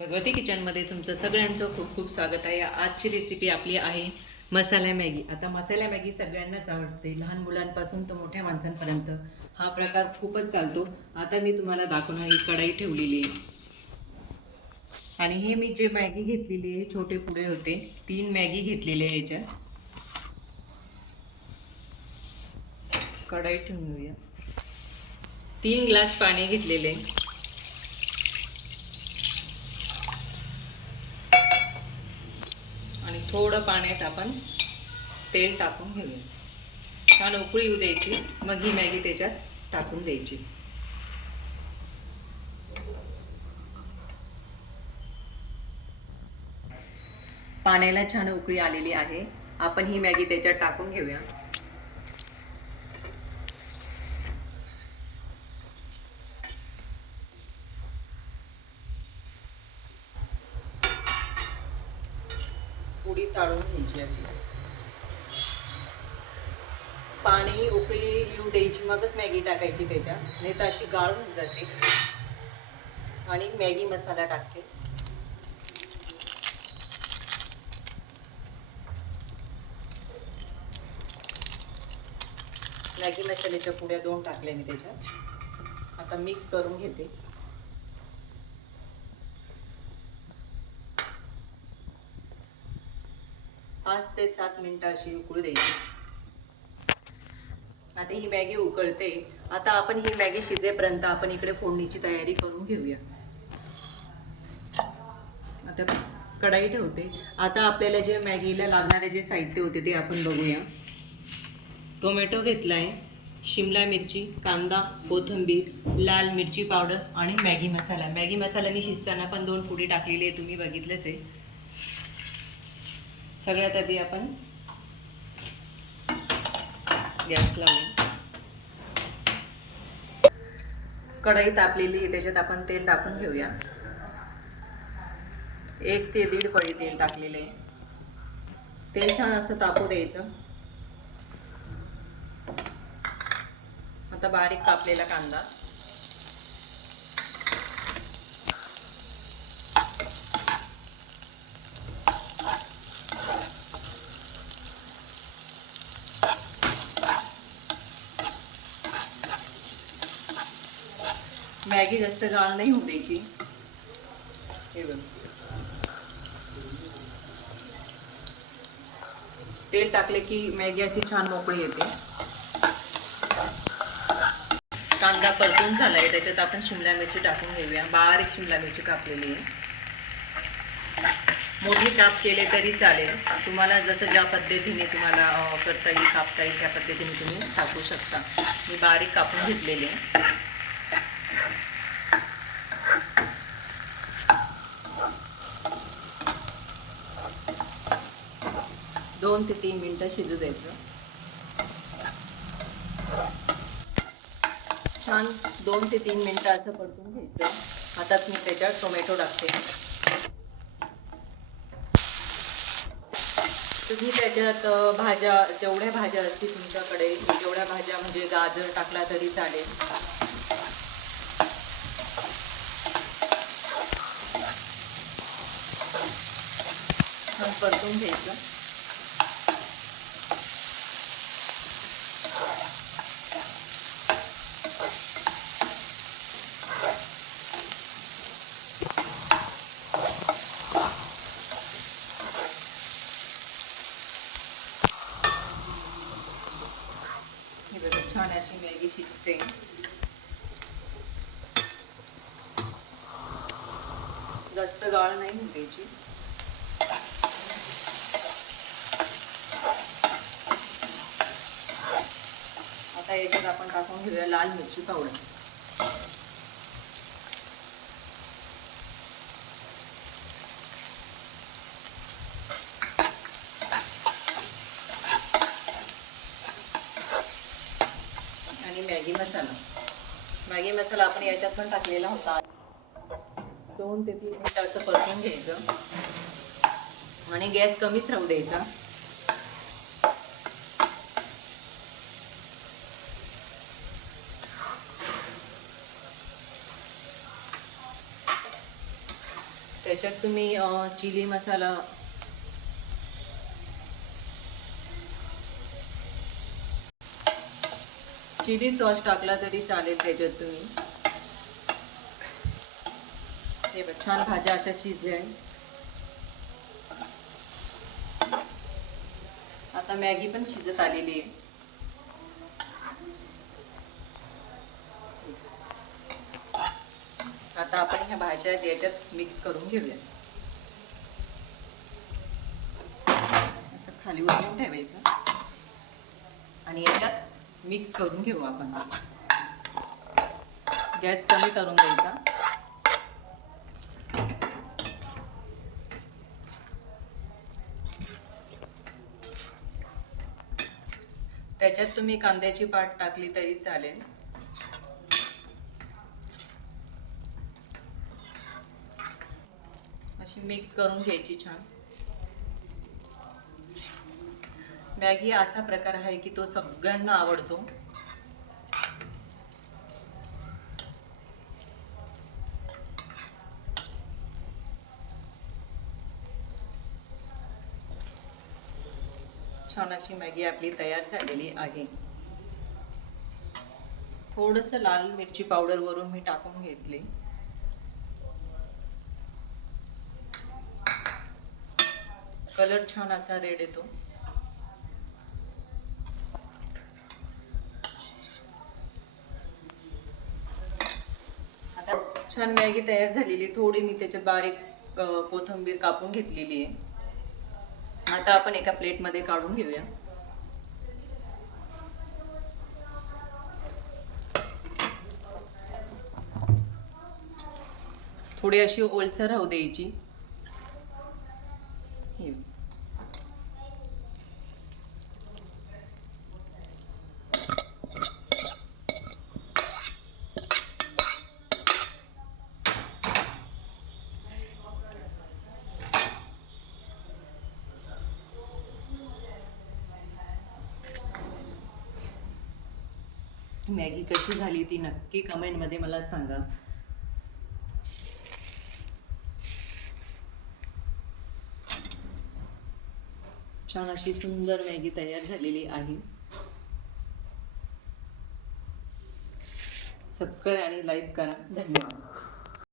भगवती किचनमध्ये तुमचं सगळ्यांचं खूप खूप स्वागत आहे. आजची रेसिपी आपली आहे मसाला मॅगी. आता मसाला मॅगी सगळ्यांनाच आवडते, लहान मुलांपासून तर मोठ्या माणसांपर्यंत हा प्रकार खूपच चालतो. आता मी तुम्हाला दाखवणार, ही कढई ठेवलेली आहे आणि हे मी जे मॅगी घेतलेली आहे, छोटे पुडे होते, 3 मॅगी घेतलेले आहे. याच्यात कढई ठेवून घेऊया. 3 ग्लास पाणी घेतलेले आणि थोडं पाण्यात आपण तेल टाकून घेऊया. छान उकळी येऊ द्यायची, मग ही मॅगी त्याच्यात टाकून द्यायची. पाण्याला छान उकळी आलेली आहे. आपण ही मॅगी त्याच्यात टाकून घेऊया. पुडी चाळून घ्यायची अशी. पाणी उकळी येऊ द्यायची, मगच मॅगी टाकायची त्याच्यात, नाही तर अशी गाळून जाते. आणि मॅगी मसाला टाकते. मॅगी मसाल्याच्या पुड्या 2 टाकल्या मी त्याच्यात. आता मिक्स करून घेते. पाच ते 7 मिनिटं अशी उकळू द्यायची. आता ही मॅगी उकळते. आता आपण ही मॅगी शिजेपर्यंत आपण इकडे फोडणीची तयारी करून घेऊया. आता कढाई ठेवते. आता आपल्याला जे मॅगीला लागणारे जे साहित्य होते ते आपण बघूया. टोमॅटो घेतलाय, शिमला मिरची, कांदा, कोथिंबीर, लाल मिरची पावडर आणि मॅगी मसाला. मॅगी मसाला मी शिजताना पण 2 फोडी टाकलेली आहे, तुम्ही बघितलंच आहे. सगळ्यात आधी आपण गॅस लावूया. कढई तापलेली आहे, त्याच्यात आपण तेल टाकून घेऊया. 1 ते 1.5 पळी तेल टाकलेलं आहे. तेल छान असं तापू द्यायचं. आता बारीक कापलेला कांदा, मॅगी जास्त गाळ नाही होऊ द्यायची. हे बघ, तेल टाकले की मॅगी अशी छान मोकळी येते. कांदा परतून झालाय, त्याच्यात आपण शिमला मिरची टाकून घेऊया. बारीक शिमला मिरची कापलेली आहे. मोठी काप केले तरी चालेल, तुम्हाला जसं ज्या पद्धतीने तुम्हाला करता येईल, कापता येईल त्या पद्धतीने तुम्ही टाकू शकता. मी बारीक कापून घेतलेली आहे. 2 ते 3 मिनिटं शिजू द्यायचं. छान 2 ते 3 मिनिटं असं परतून घ्यायचं. आता मी त्याच्यात टोमॅटो टाकते. तुम्ही त्याच्यात भाज्या, जेवढ्या भाज्या असतील तुमच्याकडे तेवढ्या भाज्या, म्हणजे गाजर टाकला तरी चालेल. छान परतून घ्यायचं. हे बघा, छान अशी मॅगी शिजते. जास्त गाळ नाही होऊ द्यायची. आता याच्यात आपण टाकून घेऊया लाल मिरची पावडर. आणि मॅगी मसाला. मॅगी मसाला आपण याच्यात पण टाकलेला होता. 2 ते 3 मिनिटं असं परतून घ्यायचं आणि गॅस कमीच राहू द्यायचा. त्याच्यात तुम्ही चिली मसाला, चिली सॉस टाकला तरी चालेल त्याच्यात तुम्ही. हे बघ छान भाज्या अशा शिजल्या. आता मॅगी पण शिजत आलेली आहे. आता आपण ह्या भाज्या याच्यात मिक्स करून घेऊया. असं खाली उतरून ठेवायचं आणि याच्यात मिक्स करून घेऊ आपण. गॅस कमी करून द्यायचा. त्याच्यात तुम्ही कांद्याची पात टाकली तरी चालेल. अशी मिक्स करून घ्यायची छान. मॅगी असा प्रकार आहे की तो सगळ्यांना आवडतो. छान अशी मॅगी आपली तयार झालेली आहे. थोडंसं लाल मिरची पावडर वरून मी टाकून घेतली. कलर छान असा रेड येतो. आता छान मॅगी तयार झालेली. थोडी मी त्याच्यात बारीक कोथिंबीर कापून घेतलेली आहे. आता आपण एका प्लेटमध्ये काढून घेऊया. थोडी अशी ओलसर राहू द्यायची. मॅगी कशी झाली ती नक्की कमेंटमध्ये मला सांगा. छान अशी सुंदर मॅगी तयार झालेली आहे. सबस्क्राईब आणि लाईक करा. धन्यवाद.